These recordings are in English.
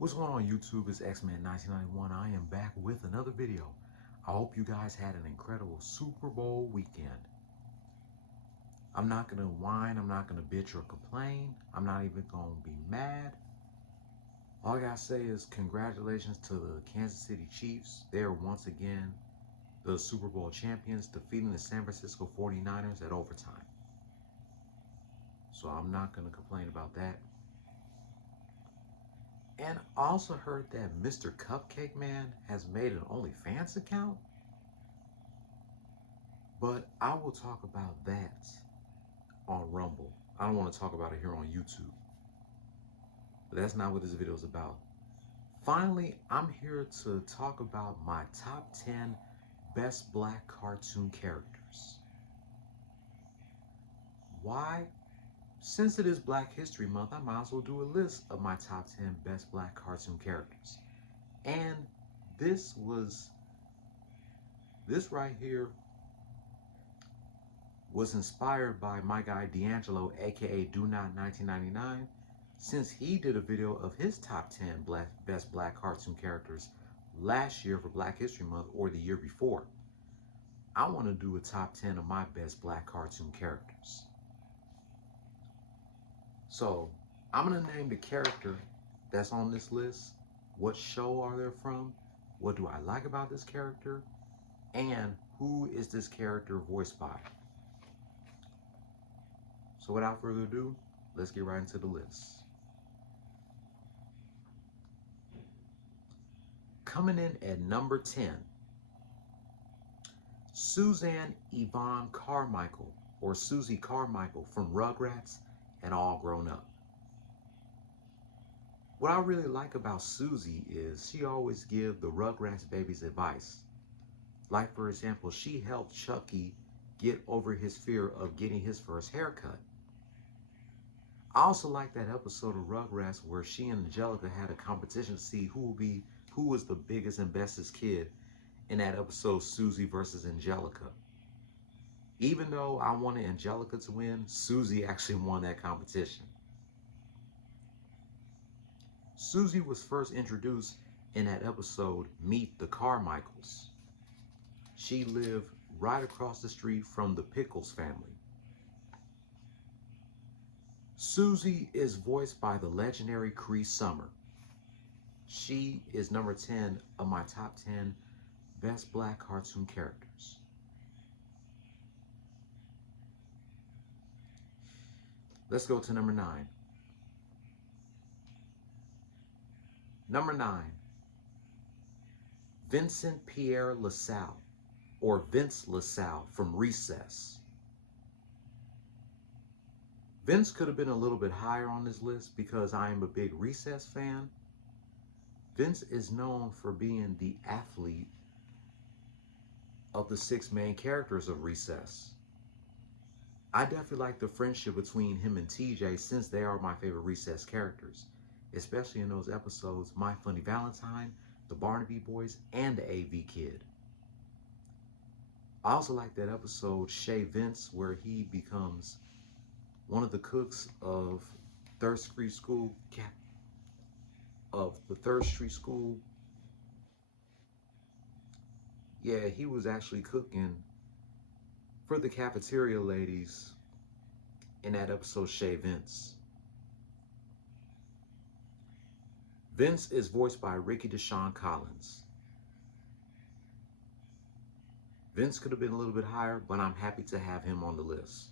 What's going on YouTube? It's X-Man1991. I am back with another video. I hope you guys had an incredible Super Bowl weekend. I'm not going to whine. I'm not going to bitch or complain. I'm not even going to be mad. All I got to say is congratulations to the Kansas City Chiefs. They are once again the Super Bowl champions, defeating the San Francisco 49ers at overtime. So I'm not going to complain about that. And I also heard that Mr. Cupcake Man has made an OnlyFans account. But I will talk about that on Rumble. I don't want to talk about it here on YouTube. But that's not what this video is about. Finally, I'm here to talk about my top 10 best black cartoon characters. Why? Since it is Black History Month, I might as well do a list of my top 10 best black cartoon characters. And this right here was inspired by my guy D'Angelo, aka Doknot1999, since he did a video of his top 10 best black cartoon characters last year for Black History Month or the year before. I want to do a top 10 of my best black cartoon characters. So I'm going to name the character that's on this list. What show are they from? What do I like about this character? And who is this character voiced by? So without further ado, let's get right into the list. Coming in at number 10, Suzanne Yvonne Carmichael, or Susie Carmichael from Rugrats and All Grown Up. What I really like about Susie is she always gives the Rugrats babies advice. Like, for example, she helped Chucky get over his fear of getting his first haircut. I also like that episode of Rugrats where she and Angelica had a competition to see who was the biggest and bestest kid in that episode, Susie versus Angelica. Even though I wanted Angelica to win, Susie actually won that competition. Susie was first introduced in that episode, Meet the Carmichaels. She lived right across the street from the Pickles family. Susie is voiced by the legendary Cree Summer. She is number 10 of my top 10 best black cartoon characters. Let's go to number 9. Number 9, Vincent Pierre LaSalle, or Vince LaSalle from Recess. Vince could have been a little bit higher on this list because I am a big Recess fan. Vince is known for being the athlete of the 6 main characters of Recess. I definitely like the friendship between him and TJ since they are my favorite Recess characters, especially in those episodes My Funny Valentine, the Barnaby Boys, and the AV Kid. I also like that episode Chez Vince where he becomes one of the cooks of Third Street School, Yeah, he was actually cooking for the cafeteria ladies in that episode, Chez Vince. Vince is voiced by Ricky Deshawn Collins. Vince could have been a little bit higher, but I'm happy to have him on the list.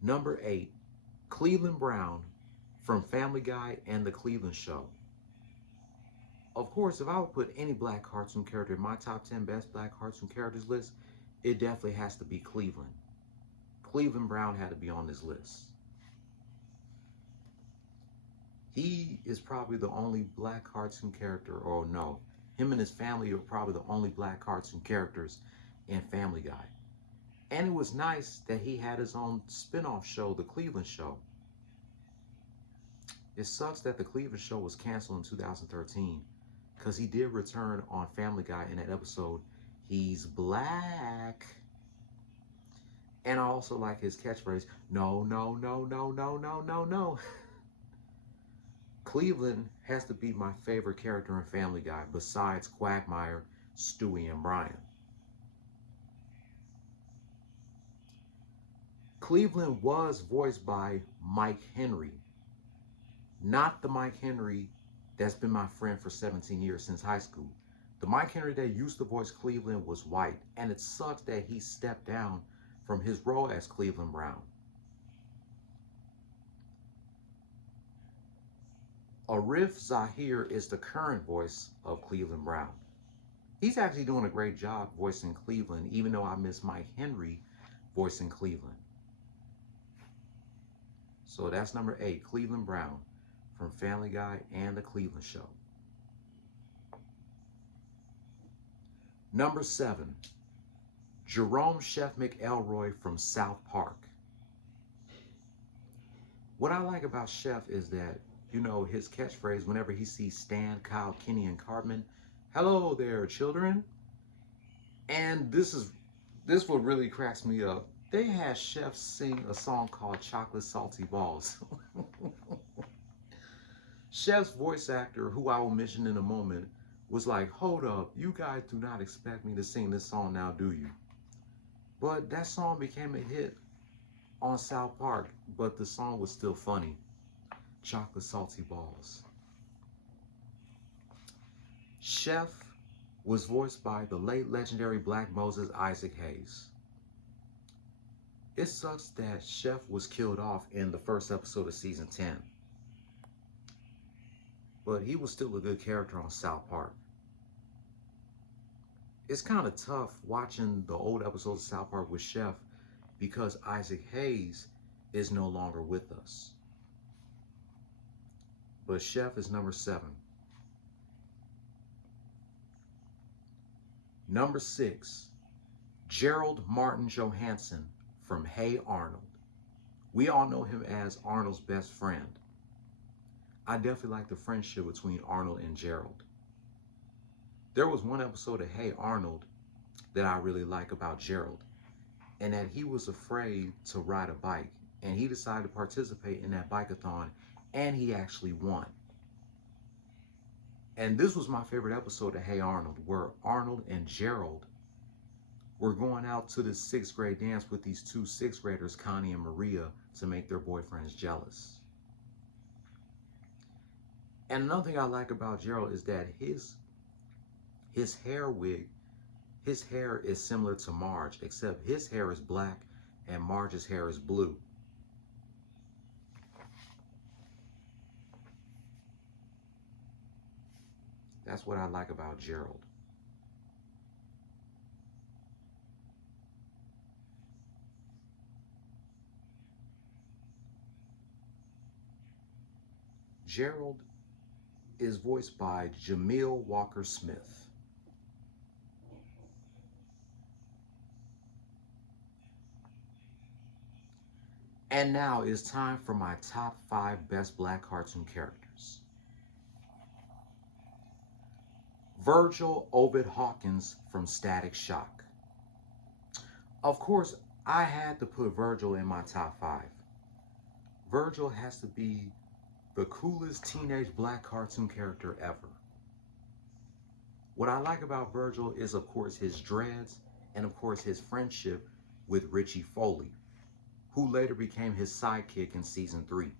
Number 8, Cleveland Brown from Family Guy and The Cleveland Show. Of course, if I would put any black cartoon character in my top 10 best black cartoon characters list, it definitely has to be Cleveland. Cleveland Brown had to be on this list. He is probably the only black cartoon character, or no, him and his family are probably the only black cartoon characters in Family Guy. And it was nice that he had his own spin-off show, The Cleveland Show. It sucks that The Cleveland Show was canceled in 2013 because he did return on Family Guy in that episode, He's Black. And I also like his catchphrase, no, no, no, no, no, no, no, no. Cleveland has to be my favorite character in Family Guy besides Quagmire, Stewie, and Brian. Cleveland was voiced by Mike Henry, not the Mike Henry that's been my friend for 17 years since high school. The Mike Henry that used to voice Cleveland was white, and it sucks that he stepped down from his role as Cleveland Brown. Arif Zahir is the current voice of Cleveland Brown. He's actually doing a great job voicing Cleveland, even though I miss Mike Henry voicing Cleveland. So that's number 8, Cleveland Brown from Family Guy and The Cleveland Show. Number 7, Jerome Chef McElroy from South Park. What I like about Chef is that, you know, his catchphrase whenever he sees Stan, Kyle, Kenny, and Cartman, hello there, children. And this what really cracks me up. They had Chef sing a song called Chocolate Salty Balls. Chef's voice actor, who I will mention in a moment, was like, hold up, you guys do not expect me to sing this song now, do you? But that song became a hit on South Park, but the song was still funny. Chocolate Salty Balls. Chef was voiced by the late legendary Black Moses Isaac Hayes. It sucks that Chef was killed off in the first episode of season 10. But he was still a good character on South Park. It's kind of tough watching the old episodes of South Park with Chef because Isaac Hayes is no longer with us. But Chef is number 7. Number 6, Gerald Martin Johansson from Hey Arnold. We all know him as Arnold's best friend. I definitely like the friendship between Arnold and Gerald. There was one episode of Hey Arnold that I really like about Gerald, and that he was afraid to ride a bike, and he decided to participate in that bike-a-thon, and he actually won. And this was my favorite episode of Hey Arnold, where Arnold and Gerald were going out to the 6th grade dance with these 2 6th graders, Connie and Maria, to make their boyfriends jealous. And another thing I like about Gerald is that his hair wig, his hair is similar to Marge, except his hair is black and Marge's hair is blue. That's what I like about Gerald. Gerald is voiced by Jameel Walker Smith. And now it's time for my top 5 best black cartoon characters. Virgil Obed Hawkins from Static Shock. Of course, I had to put Virgil in my top 5. Virgil has to be the coolest teenage black cartoon character ever. What I like about Virgil is, of course, his dreads and, of course, his friendship with Richie Foley, who later became his sidekick in season 3.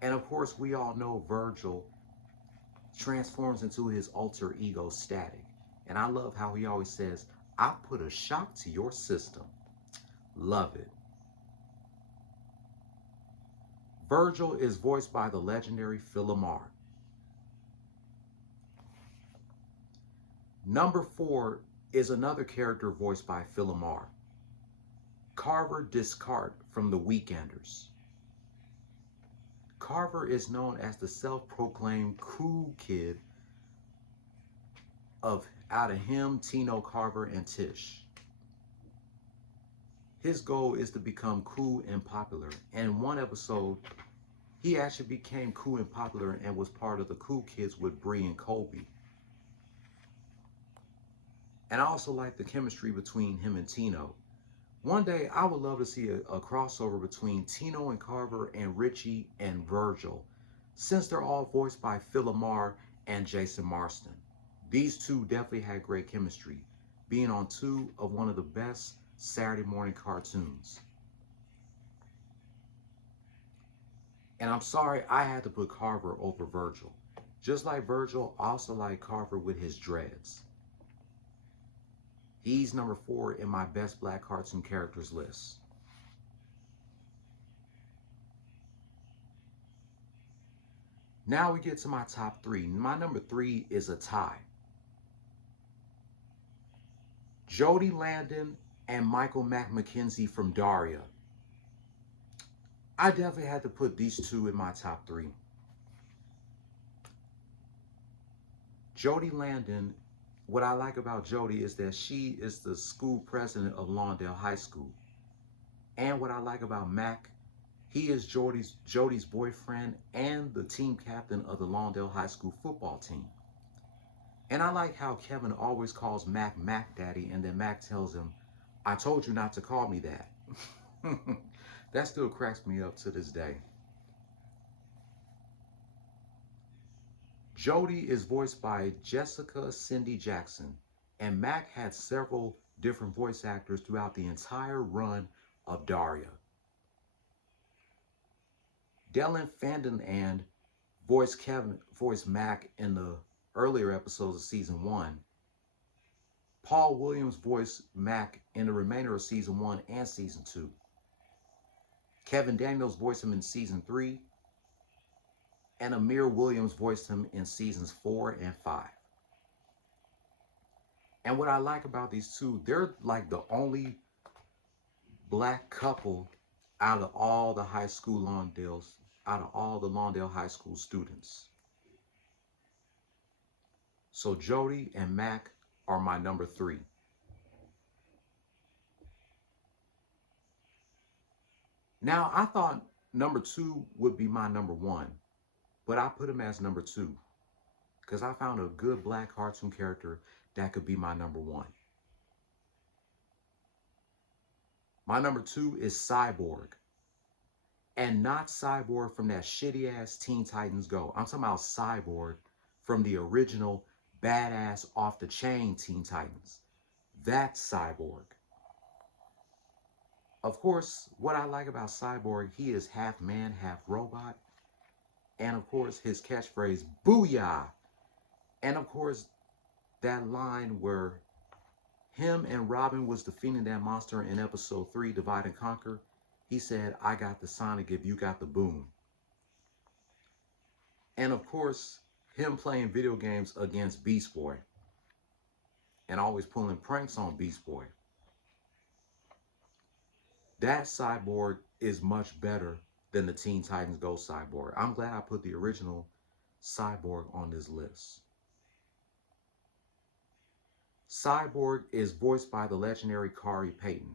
And, of course, we all know Virgil transforms into his alter ego, Static. And I love how he always says, I put a shock to your system. Love it. Virgil is voiced by the legendary Phil Lamar. Number 4 is another character voiced by Phil Lamar, Carver Discart from The Weekenders. Carver is known as the self-proclaimed cool kid out of him, Tino, Carver, and Tish. His goal is to become cool and popular. And in one episode, he actually became cool and popular and was part of the Cool Kids with Bree and Colby. And I also like the chemistry between him and Tino. One day, I would love to see a crossover between Tino and Carver and Richie and Virgil, since they're all voiced by Phil Lamar and Jason Marston. These two definitely had great chemistry, being on two of one of the best Saturday morning cartoons. And I'm sorry I had to put Carver over Virgil. Just like Virgil, I also like Carver with his dreads. He's number 4 in my best black cartoon characters list. Now we get to my top 3. My number 3 is a tie. Jody Landon and Michael McKenzie from Daria. I definitely had to put these two in my top 3. Jody Landon, what I like about Jody is that she is the school president of Lawndale High School. And what I like about Mac, he is Jody's boyfriend and the team captain of the Lawndale High School football team. And I like how Kevin always calls Mac Mac Daddy, and then Mac tells him, I told you not to call me that. That still cracks me up to this day. Jody is voiced by Jessica Cindy Jackson, and Mac had several different voice actors throughout the entire run of Daria. Dylan Fandinand voiced Mac in the earlier episodes of season 1. Paul Williams voiced Mac in the remainder of season 1 and season 2. Kevin Daniels voiced him in season 3. And Amir Williams voiced him in seasons 4 and 5. And what I like about these two, they're like the only black couple out of all the high school Lawndales, out of all the Lawndale High School students. So Jody and Mac are my number 3. Now, I thought number 2 would be my number 1. But I put him as number 2 because I found a good black cartoon character that could be my number 1. My number 2 is Cyborg. And not Cyborg from that shitty ass Teen Titans Go. I'm talking about Cyborg from the original badass off the chain Teen Titans. That's Cyborg. Of course, what I like about Cyborg, he is half man, half robot. And of course, his catchphrase, booyah. And of course, that line where him and Robin was defeating that monster in episode 3, Divide and Conquer. He said, I got the Sonic if you got the boom. And of course, him playing video games against Beast Boy. And always pulling pranks on Beast Boy. That Cyborg is much better than the Teen Titans Go Cyborg. I'm glad I put the original Cyborg on this list. Cyborg is voiced by the legendary Khary Payton.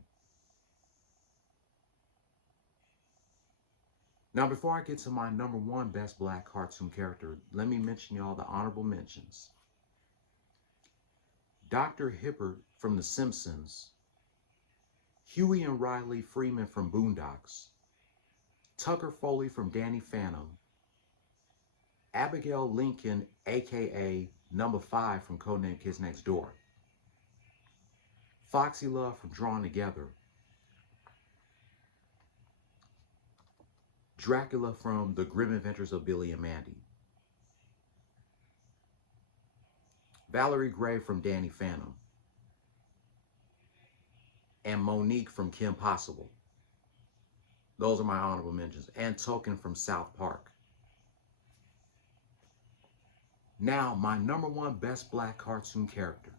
Now, before I get to my number 1 best black cartoon character, let me mention y'all the honorable mentions. Dr. Hibbert from The Simpsons. Huey and Riley Freeman from Boondocks. Tucker Foley from Danny Phantom. Abigail Lincoln, aka number 5 from Codename Kids Next Door. Foxy Love from Drawn Together. Dracula from The Grim Adventures of Billy and Mandy. Valerie Gray from Danny Phantom. And Monique from Kim Possible. Those are my honorable mentions. And Token from South Park. Now, my number 1 best black cartoon character.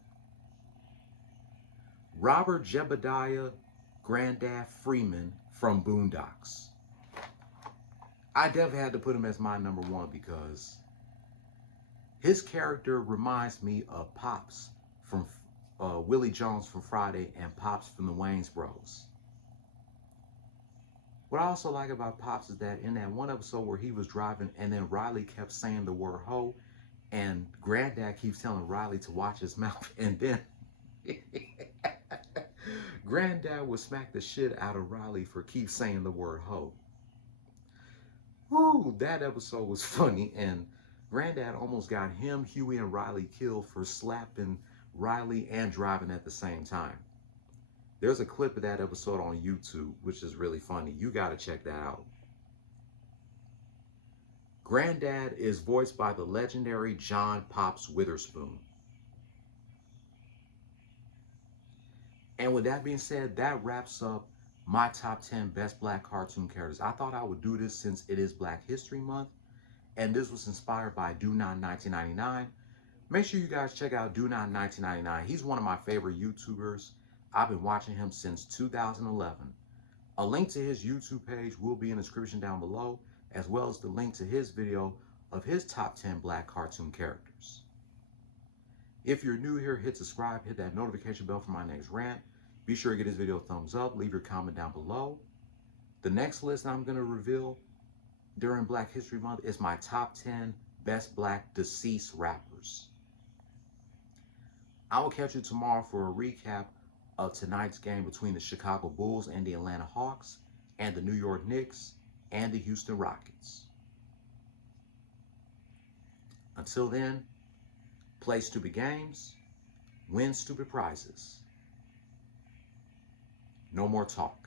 Robert Jebediah Granddad Freeman from Boondocks. I definitely had to put him as my number 1 because his character reminds me of Pops from Willie Jones from Friday and Pops from the Wayans Bros. What I also like about Pops is that in that one episode where he was driving and then Riley kept saying the word hoe and Granddad keeps telling Riley to watch his mouth and then Granddad would smack the shit out of Riley for keep saying the word hoe. Woo, that episode was funny, and Granddad almost got him, Huey, and Riley killed for slapping Riley and driving at the same time. There's a clip of that episode on YouTube, which is really funny. You gotta check that out. Granddad is voiced by the legendary John Pops Witherspoon. And with that being said, that wraps up my top 10 best black cartoon characters. I thought I would do this since it is Black History Month, and this was inspired by Doknot1999. Make sure you guys check out Doknot1999. He's one of my favorite YouTubers. I've been watching him since 2011. A link to his YouTube page will be in the description down below, as well as the link to his video of his top 10 black cartoon characters. If you're new here, hit subscribe, hit that notification bell for my next rant. Be sure to give this video a thumbs up, leave your comment down below. The next list I'm going to reveal during Black History Month is my top 10 best black deceased rappers. I will catch you tomorrow for a recap of tonight's game between the Chicago Bulls and the Atlanta Hawks, and the New York Knicks and the Houston Rockets. Until then, play stupid games, win stupid prizes. No more talk.